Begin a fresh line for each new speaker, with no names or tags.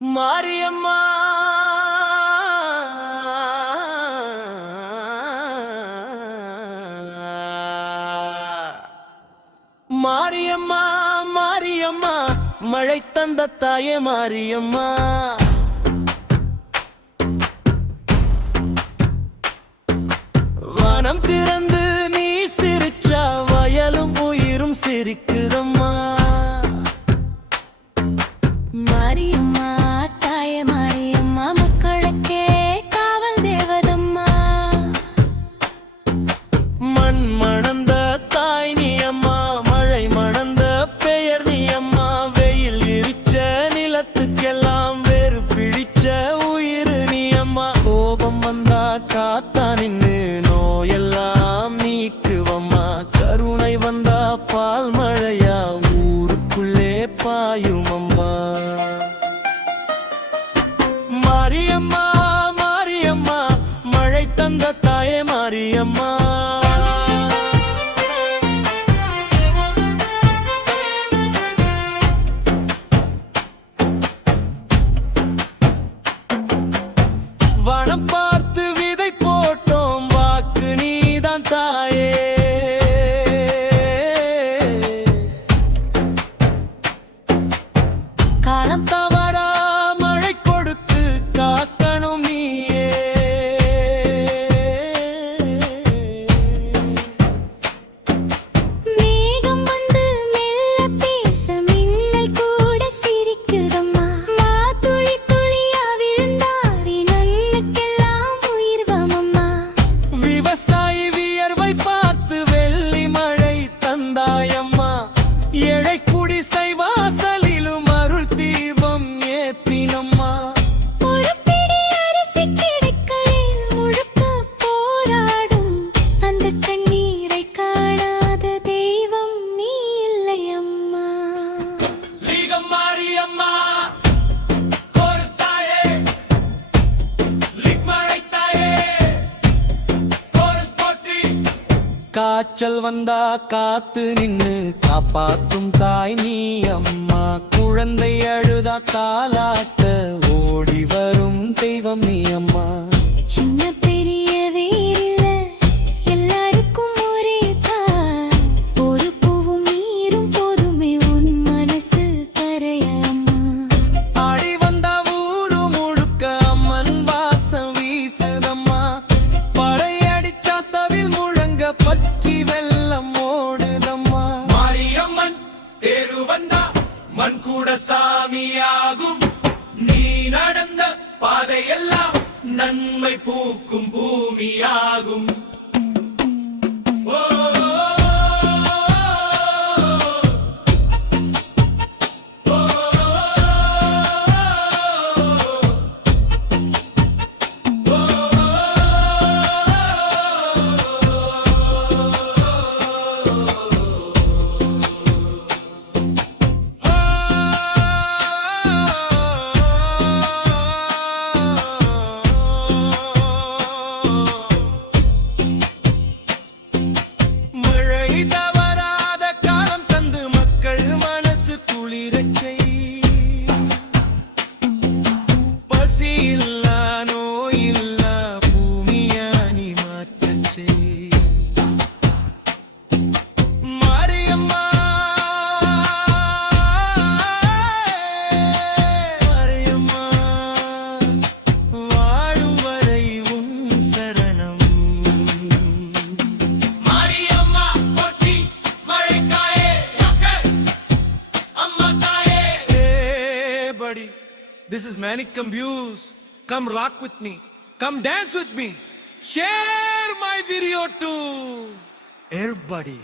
மாரியம்மா. மாரியம்மா மாரியம்மா மழை தந்த தாயே மாரியம்மா. வானம் திறந்து நீ சிரிச்சா வயலும் உயிரும் சிரிக்குதம்மா. மாரியம் பார்த்தா நின்று நோயெல்லாம் நீக்குவம்மா. கருணை வந்தா பால் மழையா? ஊருக்குள்ளே பாயுமம்மா. மாரியம்மா மாரியம்மா மழை தந்த தாயே மாரியம்மா. இசைவா காய்ச்சல் வந்தா காத்து நின்னு காப்பாற்றும் தாய் நீ அம்மா. குழந்தை அழுதா தாலாட்ட.
மண் கூட சாமியாகும் நீ நடந்த பாதையெல்லாம் நன்மை பூக்கும் பூமியாகும். ஓ
Brasil. This is Manikam Views. Come rock with me. Come dance with me. Share my video too. Everybody.